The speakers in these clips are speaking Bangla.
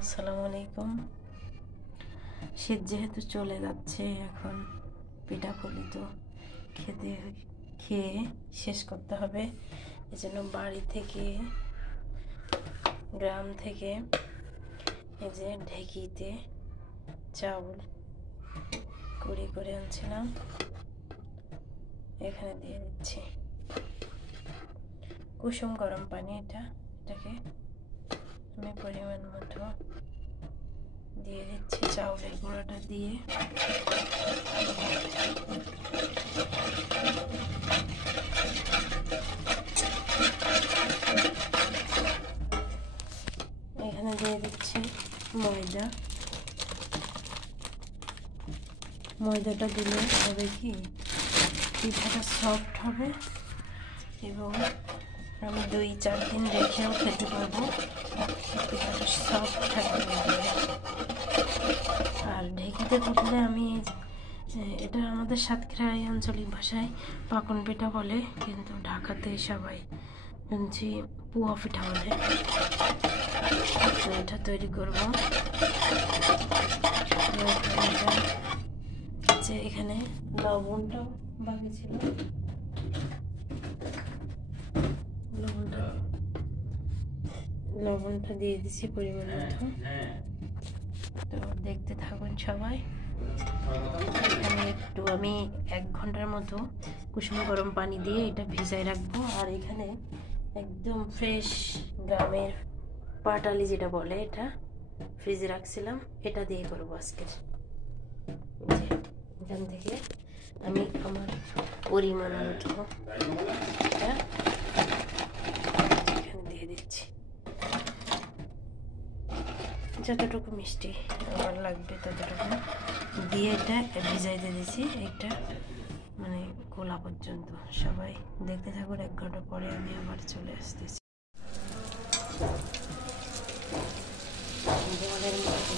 আসসালামু আলাইকুম। শীত যেহেতু চলে যাচ্ছে, এখন পিঠাপুলি তো খেয়ে শেষ করতে হবে। এজন্য বাড়ি থেকে, গ্রাম থেকে এই যে ঢেকিতে চাউল কুড়ি করে আনছিলাম, এখানে দিয়ে দিচ্ছি কুসুম গরম পানি। এটাকে আমি পরিমাণ মতো দিয়ে দিচ্ছি। চাউলের গুঁড়োটা দিয়ে এখানে দিয়ে দিচ্ছি ময়দাটা দিলে হবে কি, পিঠাটা সফট হবে এবং আমি 2-4 দিন রেখেও খেতে পারবো। পিঠাটা সফট থাকবে। আর ঢেকিতে করলে এটা আমাদের সাতক্ষীরায় আঞ্চলিক ভাষায় পাকন পিঠা বলে, কিন্তু ঢাকাতে সবাই পুয়া পিঠা বলে। তো এটা তৈরি করবো। যে এখানে লবণটা বাকি ছিল, লবণটা দিয়ে দিছি পরিমাণ মতো। তো দেখতে থাকুন সবাই। এখানে আমি 1 ঘন্টার মতো কুসুম গরম পানি দিয়ে এটা ভিজাই রাখবো। আর এখানে একদম ফ্রেশ গ্রামের পাটালি যেটা বলে, এটা ফ্রিজে রাখছিলাম। এটা দিয়ে করবো আজকের। এখান থেকে আমি আমার পরিমাণ মতো এখানে দিয়ে দিচ্ছি। যতটুকু মিষ্টি আমার লাগবে ততটুকু দিয়ে এটা ভিজাইতে দিচ্ছি। এটা মানে গোলা পর্যন্ত। সবাই দেখতে থাকুন। 1 ঘন্টা পরে আমি আবার চলে আসতেছি। জলের মতো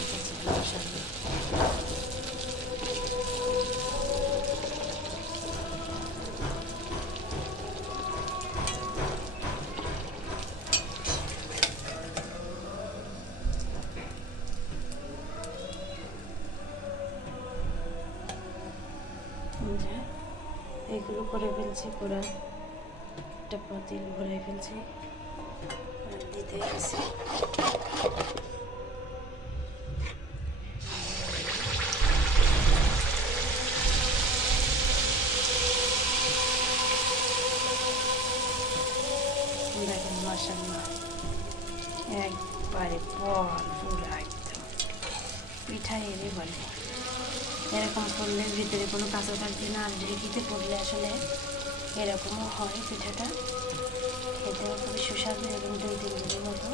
এগুলো করে ফেলছি। পুরা একটা পাতিল ভরাই ফেলছি আর দিতে গেছি। দেখেন মাশাআল্লাহ, একবারে পুরা একদম পিঠা এরই বলে। এরকম করলে ভিতরে কোনো কাঁচা থাকবে না। আর ঢেকিতে পড়লে আসলে এরকমও হয় পিঠাটা, খেতেও খুবই সুস্বাদু এবং 2-3 দিনের মতো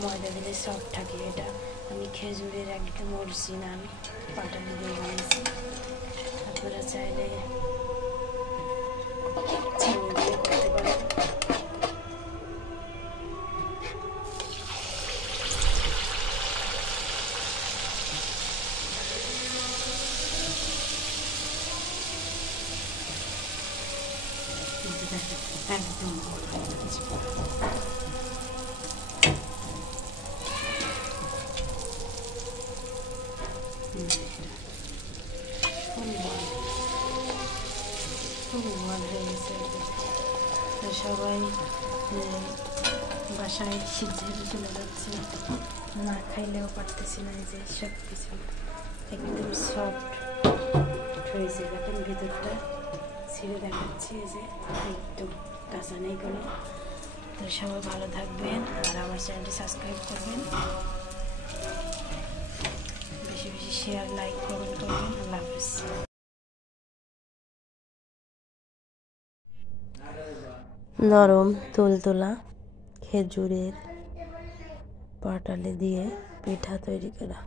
ময়দা দিলে সফট থাকে। এটা আমি খেজুরের একদম অরিজিনাল পাটালি দিয়ে বানিয়েছি। আপনারা চাইলে চিনি দিয়ে করতে পারেন। একদম সবাই বাসায় সিদ্ধ চলে যাচ্ছে, না খাইলেও পারতেছি না। যে সব কিছু একদম সফট হয়েছে। দেখেন ভিতরটা ছিঁড়ে দেখাচ্ছি, যে একদম কাঁচা নেই কোনো। তো সবাই ভালো থাকবেন আর আমার চ্যানেলটি সাবস্ক্রাইব করবেন, বেশি বেশি শেয়ার, লাইক, কমেন্ট করবেন। আল্লাহ হাফেজ। নরম তুলতুলা খেজুরের পাটালি দিয়ে পিঠা তৈরি করা।